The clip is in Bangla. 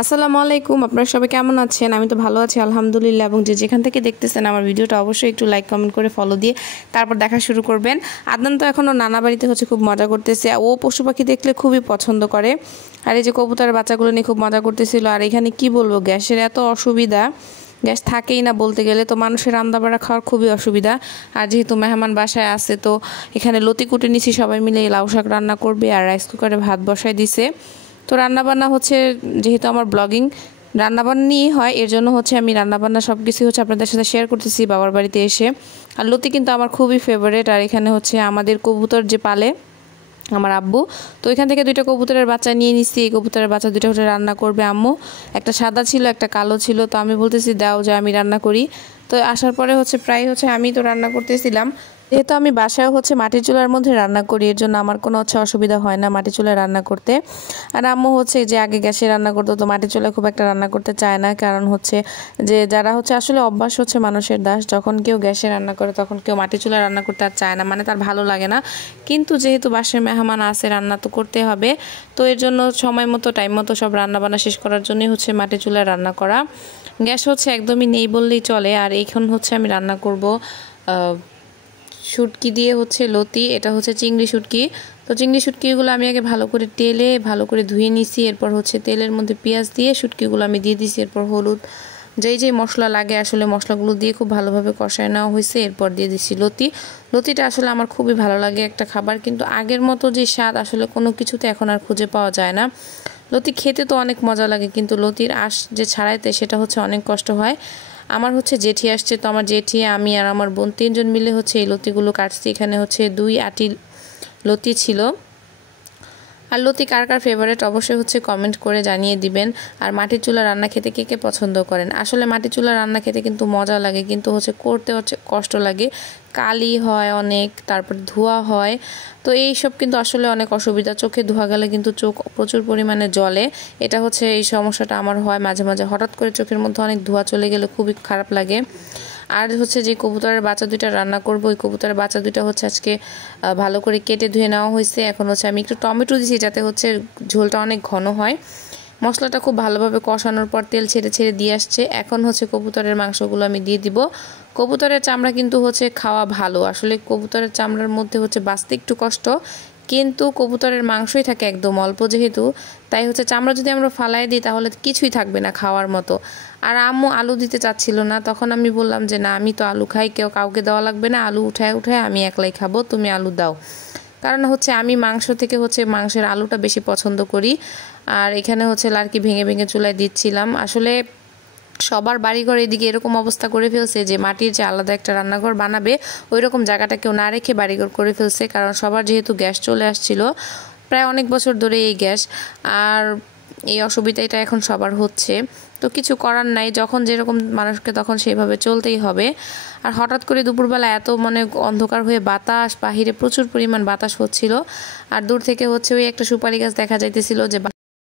আসসালামু আলাইকুম, আপনারা সবাই কেমন আছেন? আমি তো ভালো আছি আলহামদুলিল্লাহ। এবং যেখান থেকে দেখতেছেন আমার ভিডিওটা অবশ্যই একটু লাইক কমেন্ট করে ফলো দিয়ে তারপর দেখা শুরু করবেন। আদনান তো এখনও নানা বাড়িতে খুব মজা করতেছে। ও পশু পাখি দেখলে খুবই পছন্দ করে। আর এই যে কবুতরের বাচ্চাগুলো নিয়ে খুব মজা করতেছিল। আর এখানে কি বলবো, গ্যাসের এত অসুবিধা, গ্যাস থাকেই না বলতে গেলে। তো মানুষের রান্নাবাড়া খাওয়ার খুবই অসুবিধা। আর যেহেতু মেহমান বাসায় আছে, তো এখানে লতি কুটে নিছি, সবাই মিলে লাউ শাক রান্না করবে আর রাইস কুকারে ভাত বসায় দিছে। তো রান্নাবান্না যেহেতু আমার ব্লগিং রান্নাবান্না নিয়েই হয়, এর জন্য আমি রান্নাবান্না সব কিছু আপনাদের সাথে শেয়ার করতেছি বাবার বাড়িতে এসে। আর লতি কিন্তু আমার খুবই ফেভারিট। আর এখানে আমাদের কবুতর যে পালে আমার আব্বু, তো এখান থেকে দুইটা কবুতরের বাচ্চা নিয়ে নিচ্ছি। এই কবুতরের বাচ্চা দুইটা রান্না করবে আম্মু। একটা সাদা ছিল, একটা কালো ছিল। তো আমি বলতেছি দাও যে আমি রান্না করি। তো আসার পরে প্রায় আমি তো রান্না করতেছিলাম। যেহেতু আমি বাসায় মাটির চুলার মধ্যে রান্না করি, এর জন্য আমার কোনো অসুবিধা হয় না মাটির চুলায় রান্না করতে। আর আম্মু যে আগে গ্যাসে রান্না করতো, তো মাটির চুলায় খুব একটা রান্না করতে চায় না। কারণ যে যারা আসলে অভ্যাস মানুষের দাস, যখন কেউ গ্যাসে রান্না করে তখন কেউ মাটির চুলায় রান্না করতে আর চায় না, মানে তার ভালো লাগে না। কিন্তু যেহেতু বাসায় মেহমান আছে, রান্না তো করতে হবে। তো এর জন্য সময় মতো টাইম মতো সব রান্না বান্না শেষ করার জন্যই মাটির চুলায় রান্না করা। গ্যাস একদমই নেই বললেই চলে। আর এখন আমি রান্না করব শুটকি দিয়ে লতি। এটা চিংড়ি শুটকি। তো চিংড়ি শুটকিগুলো আমি আগে ভালো করে তেলে ভালো করে ধুয়ে নিছি। এরপর তেলের মধ্যে পেঁয়াজ দিয়ে শুটকিগুলো আমি দিয়ে দিছি। এরপর হলুদ, যেই মশলা লাগে আসলে মশলাগুলো দিয়ে খুব ভালোভাবে কষায় নেওয়া হয়েছে। এরপর দিয়ে দিছি লতি। লতিটা আসলে আমার খুবই ভালো লাগে একটা খাবার, কিন্তু আগের মতো যে স্বাদ আসলে কোনো কিছুতে এখন আর খুঁজে পাওয়া যায় না। লতি খেতে তো অনেক মজা লাগে, কিন্তু লতির আঁশ যে ছাড়াইতে সেটা অনেক কষ্ট হয়। আমার জেঠি আসছে, তো আমার জেঠি, আমি আর আমার বোন তিনজন মিলে এই লতিগুলো কাটছি। এখানে 2 আটি লতি ছিল। আর লতি কার কার ফেভারিট অবশ্যই কমেন্ট করে জানিয়ে দিবেন। আর মাটির চুলা রান্না খেতে কে কে পছন্দ করেন? আসলে মাটির চুলা রান্না খেতে কিন্তু মজা লাগে, কিন্তু করতে কষ্ট লাগে। কালি হয় অনেক, তারপর ধোয়া হয়। তো এই সব কিন্তু আসলে অনেক অসুবিধা। চোখে ধোয়া গেলে কিন্তু চোখ প্রচুর পরিমাণে জ্বলে। এটা এই সমস্যাটা আমার হয় মাঝে মাঝে। হঠাৎ করে চোখের মধ্যে অনেক ধোয়া চলে গেলে খুবই খারাপ লাগে। আর যে কবুতরের বাচ্চা দুইটা রান্না করব, ওই কবুতরের বাচ্চা দুইটা আজকে ভালো করে কেটে ধুয়ে নেওয়া হয়েছে। এখন আমি একটু টমেটো দিছি, যাতে ঝোলটা অনেক ঘন হয়। মশলাটা খুব ভালোভাবে কষানোর পর তেল ছেড়ে ছেড়ে দিয়ে আসছে। এখন কবুতরের মাংসগুলো আমি দিয়ে দিব। কবুতরের চামড়া কিন্তু খাওয়া ভালো। আসলে কবুতরের চামড়ার মধ্যে বাঁচতে একটু কষ্ট, কিন্তু কবুতরের মাংসই থাকে একদম অল্প যেহেতু, তাই চামড়া যদি আমরা ফালাই দিই তাহলে কিছুই থাকবে না খাওয়ার মতো। আর আম্মু আলু দিতে চাচ্ছিল না, তখন আমি বললাম যে না, আমি তো আলু খাই, কাউকে দেওয়া লাগবে না, আলু উঠায় উঠায় আমি একলাই খাবো, তুমি আলু দাও। কারণ আমি মাংস থেকে মাংসের আলুটা বেশি পছন্দ করি। আর এখানে লার্কি ভেঙে ভেঙে চুলায় দিচ্ছিলাম। আসলে সবার বাড়িঘর এদিকে এরকম অবস্থা করে ফেলছে যে মাটির যে আলাদা একটা রান্নাঘর বানাবে ওই রকম জায়গাটা কেউ না রেখে বাড়িঘর করে ফেলছে। কারণ সবার যেহেতু গ্যাস চলে আসছিল প্রায় অনেক বছর ধরে এই গ্যাস, আর এই অসুবিধাটা এখন সবার হচ্ছে। তো কিছু করার নাই, যখন যেরকম মানুষকে তখন সেইভাবে চলতেই হবে। আর হঠাৎ করে দুপুরবেলা এত অন্ধকার হয়ে বাতাস, বাহিরে প্রচুর পরিমাণ বাতাস হচ্ছিল। আর দূর থেকে ওই একটা সুপারি গাছ দেখা যাইতেছিল যে